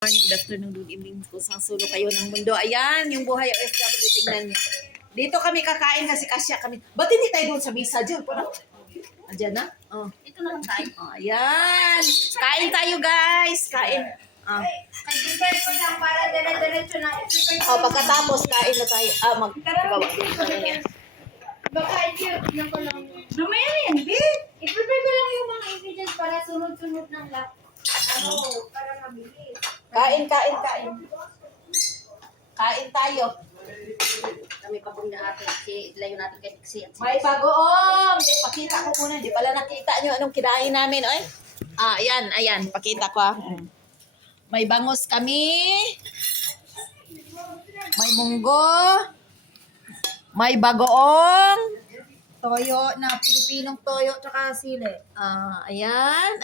Morning, good afternoon, good evening kung saan sulo kayo ng mundo. Ayan, yung buhay OFW, tingnan niyo. Dito kami kakain kasi kasya kami. Ba't hindi tayo doon sa misa dyan? Parang, andyan na? Oh. Ito na lang tayo. Oh, ayan. Kain tayo, guys. Kain. Oh. Prepare ko lang para dire-diretso na. Oh, pagkatapos, kain na tayo. Magagawa. Baka yun ko lang. Mamaya na yan, babe. I-prepare ko lang yung mga ingredients para sunod-sunod ng lahat. Para mabilis. Kain. Kain tayo. Kami pabong na atin. Ilayo natin kay Dixie. May bagoong. Pakita ko muna. Hindi pala nakita nyo anong kinain namin. Oy. Ayan. Pakita ko. May bangus kami. May munggo. May bagoong. Toyo na Pilipinong toyo tsaka sili. Ayan.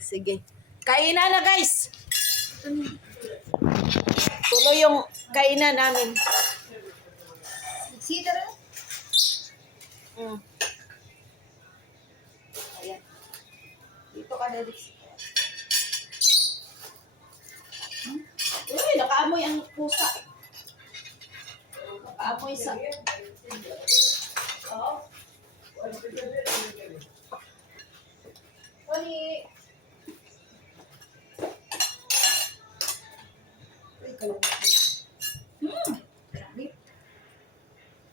Sige. Kainan na, guys. Tuloy yung kainan namin. Dixie, tara. Ayan. Dito ka na, Dixie. Uy, nakaamoy ang pusa. Nakaamoy sa... Oli.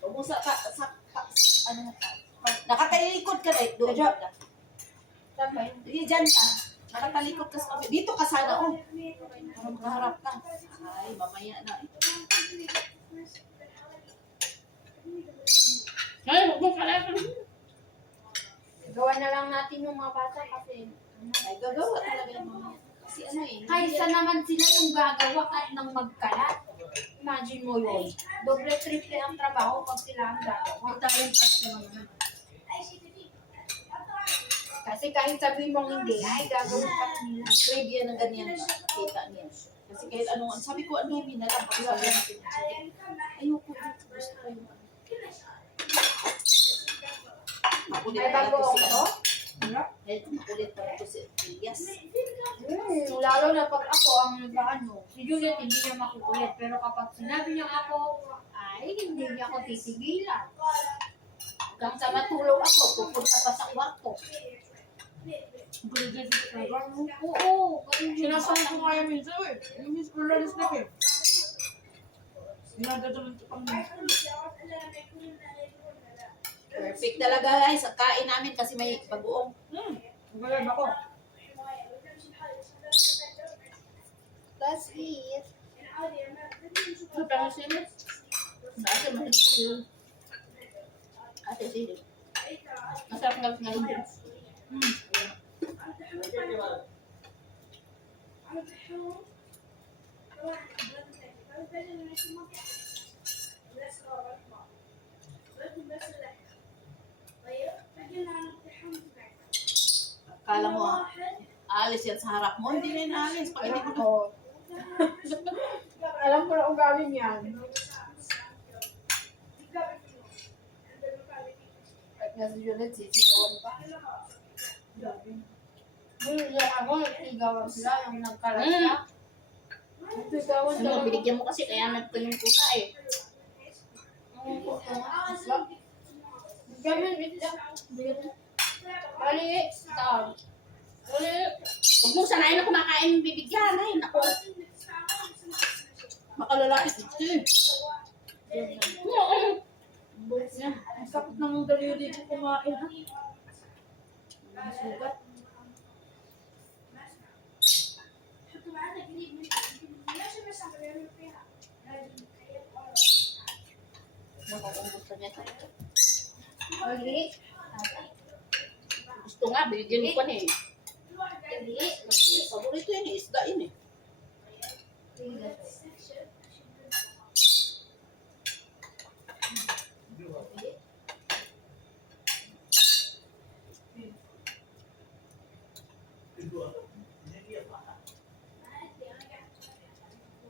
Umusa ka sa ano ka? Nakatalikod ka rin. Doon ka. Diyan ka. Nakatalikod ka sa dito ka sana Parang kaharap ka. Ay, mamaya na. Ay, huwag ka lang. Gawa na lang natin yung mga bata kasi Ay, gagawa talaga yung mamaya. Kasi kaysa naman sila yung gagawa at nang magkalat. Imagine mo yun. Doble, triple ang trabaho pag sila ang gagawa. Talent at naman. Kasi kahit sabihin mong hindi, ay gagawin pa nila. Trade yan ng ganyan. Kita niya. Kasi kahit anong, sabi ko, ano yung minalang pagsabi natin. Ayoko. Gusto ko yung makulit Ay, pala bago to si ako? Makulit pala to si Elias. Lalo na pag ako ang nag-ano, si Juliet hindi niya makukulit. Pero kapag sinabi niya ako, ay hindi niya ako titigilan. Hanggang sa matulog ako, pupunta pa sa kwarto. Oo, Sinasabi ko kaya minsan eh. Yung miss ko lang is like eh. Dinadadalan ko pang Perfect talaga, guys. Ang kain namin kasi may bagoong. Magalan ako. Let's eat. Ito pala sila. Ate, mahilig sila. Ate, sila. Masarap nga ngayon din. Akala mo, aalis yan sa harap mo. Hindi na yun aalis. Pag hindi mo Ako. Alam ko na ugali niyan. At nga si Juliet, sisigawan pa. Ako, nagsigawan sila, yung nagkalat siya. Nagsigawan Ano, sila. binigyan mo kasi kaya nagtanong pusa eh. Gamin, wait lang. Bali, tawag. Bali. Huwag mo sanayin na kumakain ng bibigyan. Ay, naku. Makalalaki dito eh. Ang sakit ng daliri ko kumain ha. Sugat. Gusto niya tayo. Bali. Gusto nga, binigyan ko na eh. Bali. Paborito yun eh, isda yun eh.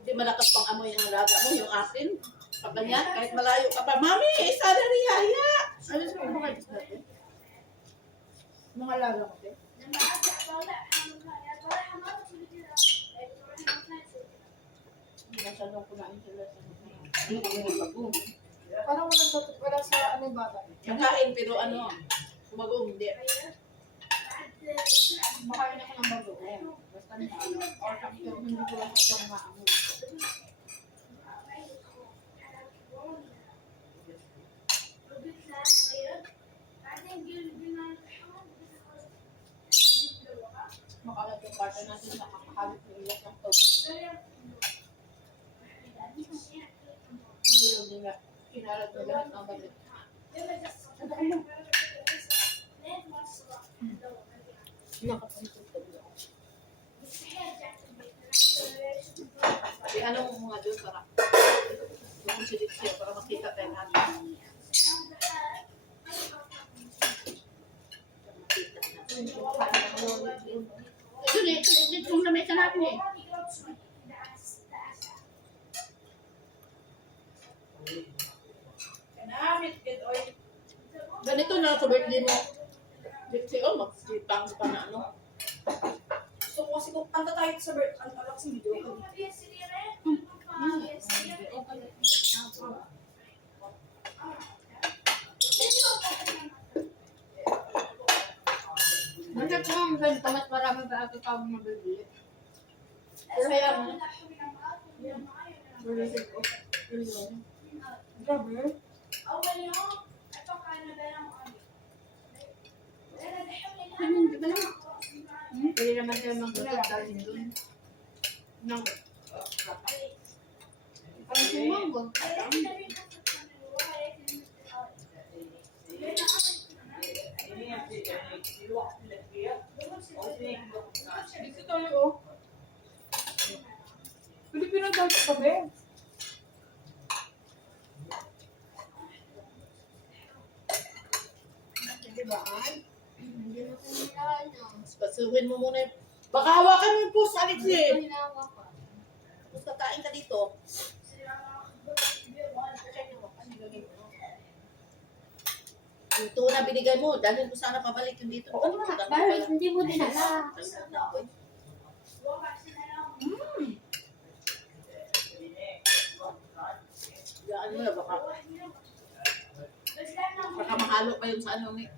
Hindi malakas pang amoy ng alaga mo, yung akin. Pag ganyan, kahit malayo ka pa, Mami, isa na riyaya! Alis mo ba kayo natin? Mga laga ko. Masyadong kumain sila sa Hindi ko nagbago. Parang wala sa ano yung bata. Nakain pero ano, kumagong hindi. Makain ako ng bago. Basta na ano. Or something, hindi ko lang ito maamoy. Makalat yung partner natin sa kakahalit ng ilas ng tog. Hindi lang din na kinalat ng lahat ng damit. Nakapuntot ko doon. Ano mo mga doon para yung silit siya para makita tayo natin. Ito yung lamesa natin eh. Ganito na sa birthday mo. Birthday, oh, magsipang pa na ano. So, kasi kung anta tayo sa bird, ang alak sa video ko. Bakit ko ang ganito, mas marami ba ako pa mabibili? Pero kaya mo. Grabe. Ano, di ba lang? Pwede naman tayo mag-vlog dahil doon. Nang, parang sumambog. Dito tayo, oh. Pilipino daw sa kabe. Diba, ay? Hindi mo ko hinahawakan. Pasuhin mo muna. Baka hawakan mo yung pusa, Alex Hindi eh. ko hinahawakan. Tapos kakain ka dito. Yung tuna binigay mo, dalhin ko sana pabalik yung dito. Oo nga, bakit hindi mo dinala? Yan mo na, baka mahalo pa yun sa ano ni.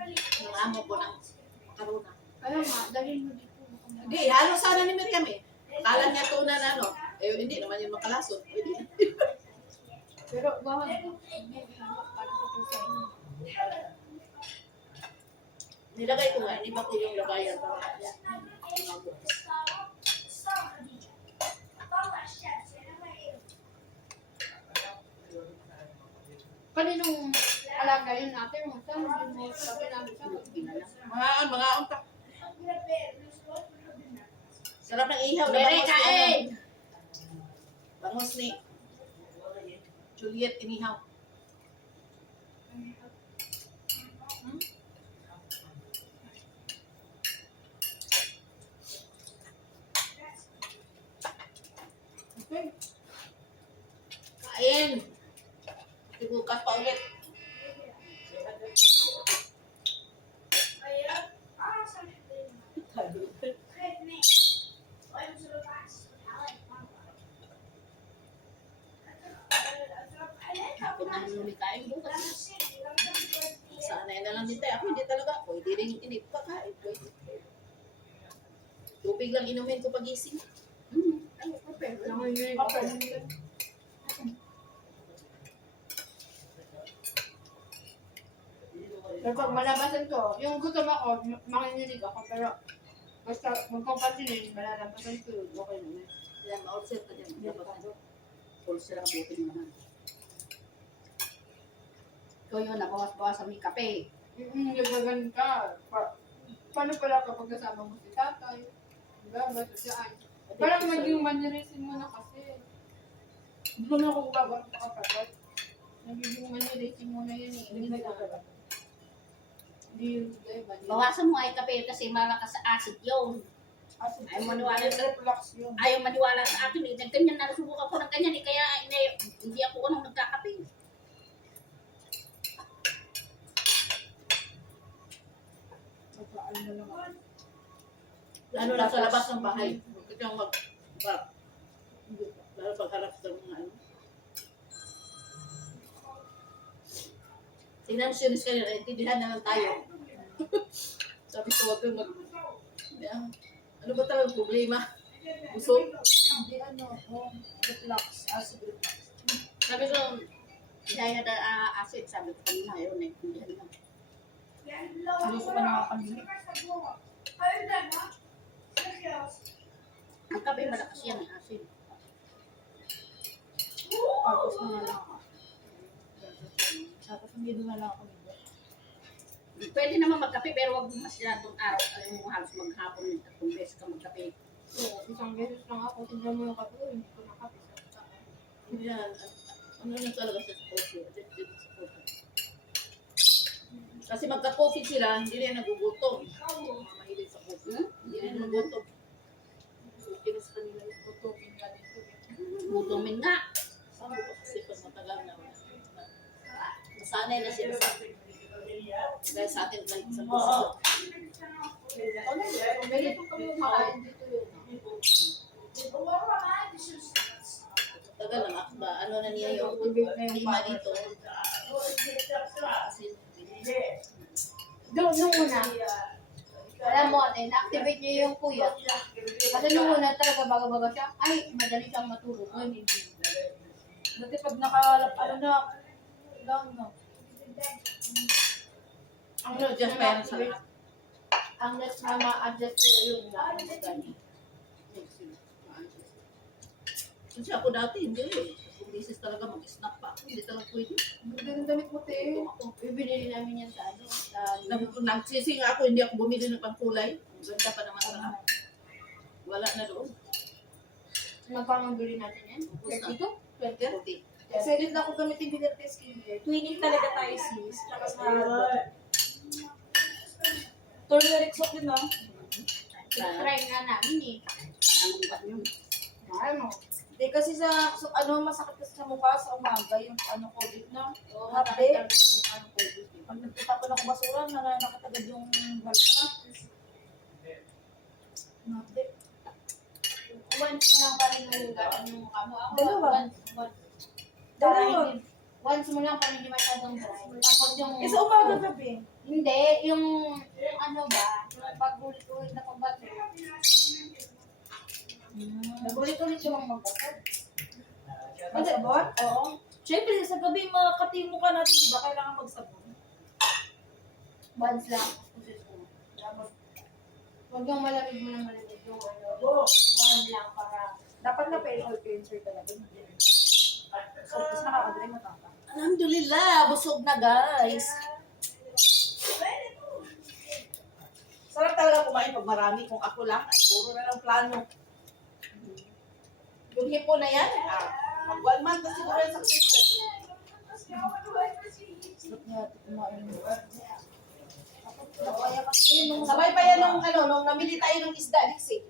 Ng amo ko ng makarona. Kaya nga, dalhin mo dito. Hindi, halo sana ni Miriam eh. Akala niya tuna na ano. Eh, hindi naman yung makalasot. Pwede. Pero bawal. Para sa pusa inyo. Nilagay ko nga, hindi ba ko yung lagayan para yan. Kaninong alaga yun natin? Saan hindi mo sabi namin siya? Mga untak. Sarap ng ihaw. Bere, kain! Bangos ni Juliet inihaw. Okay. Kain! Bukas pa ulit. Kapag nangyuli kain bukas. Sanay na lang din tayo. Ako hindi talaga. Pwede rin inip kakain. Pwede. Tubig lang inumin ko pagising. Ay, okay. Okay. Kapag malabasan ko, yung gutom ako, makinig ako, pero basta magkapatinin, malalabasan ko yun, okay naman. Yan, ma-observe ka dyan. Pulse lang buti naman. Ikaw yun, nabawas-bawas sa may kape. Nagbagan ka. Paano pala kapag kasama mo si tatay? Diba? Basta saan? Parang maging manirisin mo na kasi. Hindi mo na ako babang kapatid. Nagiging manirisin mo na yan eh. Hindi na kapatid. Hindi yun, diba? Bawasan mo ay kape kasi malakas sa acid yun. Ay, maniwala. Reflux yun. Ayaw maniwala sa akin eh. Ganyan na nasubukan ko ng ganyan eh. Kaya hindi ako nung nagkakape. Ano na lang. Ano lang sa labas ng bahay. Huwag ka mag... Hindi. Para pagharap sa mga ano. Sinansyunis ka nila, intindihan na lang tayo. Sabi ko, wag kang mag... Yeah. Ano ba talagang problema? Busog? Hindi reflux, acid reflux. Sabi ko, dahil na acid, sabi ko kanina, ayaw na intindihan lang. Hindi ko pa nakakalimutan. Ang kape malakas yan, acid. Tapos na lang ako. Tapos hindi na lang ako nito. Pwede naman magkape, pero wag masyadong araw. Alam mo, halos maghapon ng 3 beses ka magkape. So, isang beses lang ako, tignan mo yung kape ko, hindi ko nakape. Yan. Ano na talaga sa coffee? Addicted sa coffee. Kasi magka-coffee sila, hindi rin nagugutom. Mga mahilig sa coffee. Hindi rin nagugutom. Kinis kanila yung Tutukin ka dito. Gutumin nga. sabi ko kasi pag matagal na masanay na sila sa atin. Dahil sa atin lang sa puso. Ganito kami kumakain dito yun. Tagal na ba? Ano na niya yung Activate na yung lima power. dito. Kasi Nung una, alam mo ate, na-activate niya yung kuya. Kasi nung una talaga baga-baga siya, ay, madali siyang matulog. Ngayon, hindi. Dati pag lang na. ang just pa yan sa lahat. Ang next na ma-adjust sa'yo yun. Kasi ako dati hindi eh. Kung beses talaga mag-snap pa ako, hindi talaga pwede. Ganda ng damit mo, te. Bibili namin yan sa ano. Nagsisi nga ako, hindi ako bumili ng pangkulay. Ang ganda pa naman sa lahat. Wala na doon. Magkano bili natin yan? Ubus na. 32? 20? 30. Kasi rin ako gamitin Binerte Skincare. Twinning talaga tayo sis. Tsaka sa turmeric soap din ah. Try nga namin eh. Anong ba yun? Ano? Hindi kasi sa masakit kasi sa mukha sa umaga yung COVID na. Oo, Happy. nakakita ko sa ano ko. Pag nagtatapon ako basura, nakatagad yung balsa. Happy. Once mo lang pa rin yung gano'n yung mukha mo. Ako, Dalawa. once. Dalawa. Once mo lang pa rin yung masyadong dry. Tapos yung... Eh sa umaga gabi. Hindi, yung ano ba, yung pag-ulit-ulit na pagbato. Nag-ulit-ulit yung magbato. Magsabon? Oo. Siyempre, sa gabi makati mo ka natin, di ba? Kailangan magsabon. Once lang. Huwag yung malamig mo ng malamig yung ano. One lang para... Dapat na facial cleanser talaga. So, tapos nakakadry matapa. Alhamdulillah, busog na guys. Sarap talaga kumain pag marami. Kung ako lang, ay puro na lang plano. Yung hipo na yan, mag 1 month na siguro yung success. Sarap niya kumain mo. Kaya kasi nung Sabay pa yan nung namili tayo ng isda, Dixie.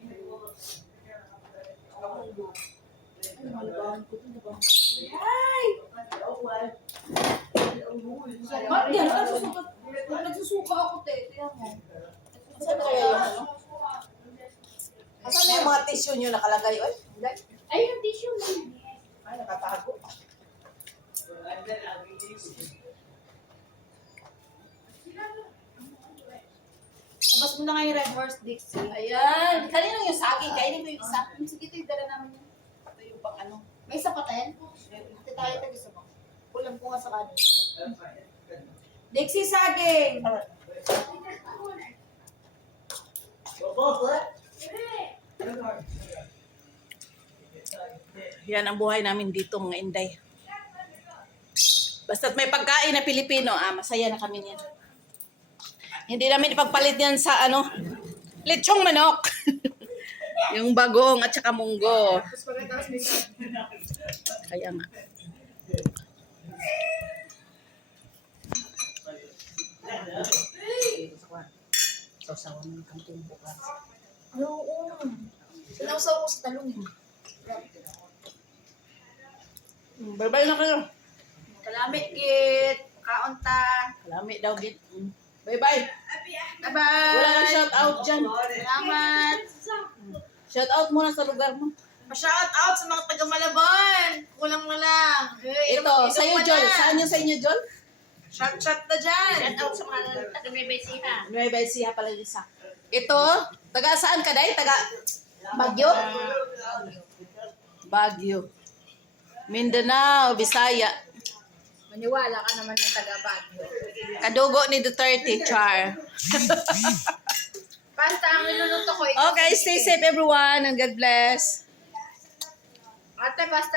malabahan ko din, diba? Ba't Yan, nagsusuka ako, te. Tingnan mo. Saan kaya yung ano? Asan na yung mga tissue nyo nakalagay? Oy, ay, yung tissue lang. ay, nakatago. Labas mo na nga yung red horse, Dixie. Ayan. Kanino yung saging? Kainin ko yung isa. Sige, ito yung dala namin yun. Ito yung pang ano. May isa pa tayo? Ate tayo tayo isa mo. Kulang ko nga sa kanin. Dixie saging! Yan ang buhay namin dito, mga Inday. Basta't may pagkain na Pilipino, masaya na kami niyan. Hindi namin ipagpalit yan sa lechong manok. Yung bagong at saka munggo. Tapos pagkatapos may saging. Kaya nga. Sausawan ng kangkong bukas. Oo. Sinausaw ko sa talong eh. Bye-bye na kayo. Kalamit, Git. Kaunta. Kalami daw, git. Bye-bye. Bye-bye. Wala nang shout out dyan. Salamat. Shout out muna sa lugar mo. Pa-shout out sa mga taga Malabon. Kulang na lang. Ito, sa'yo, Jol. Saan yung sa inyo, Jol? Shot na dyan. Shout out sa mga taga-Bebesiha. Nueva Ecija pala yung isa. Ito, taga saan ka, Day? Taga Baguio? Baguio. Mindanao, Bisaya. Maniwala ka naman ng taga-Baguio. Kadugo ni Duterte, Char. Basta ang niluluto ko ito. Okay, stay safe everyone and God bless. Ate, basta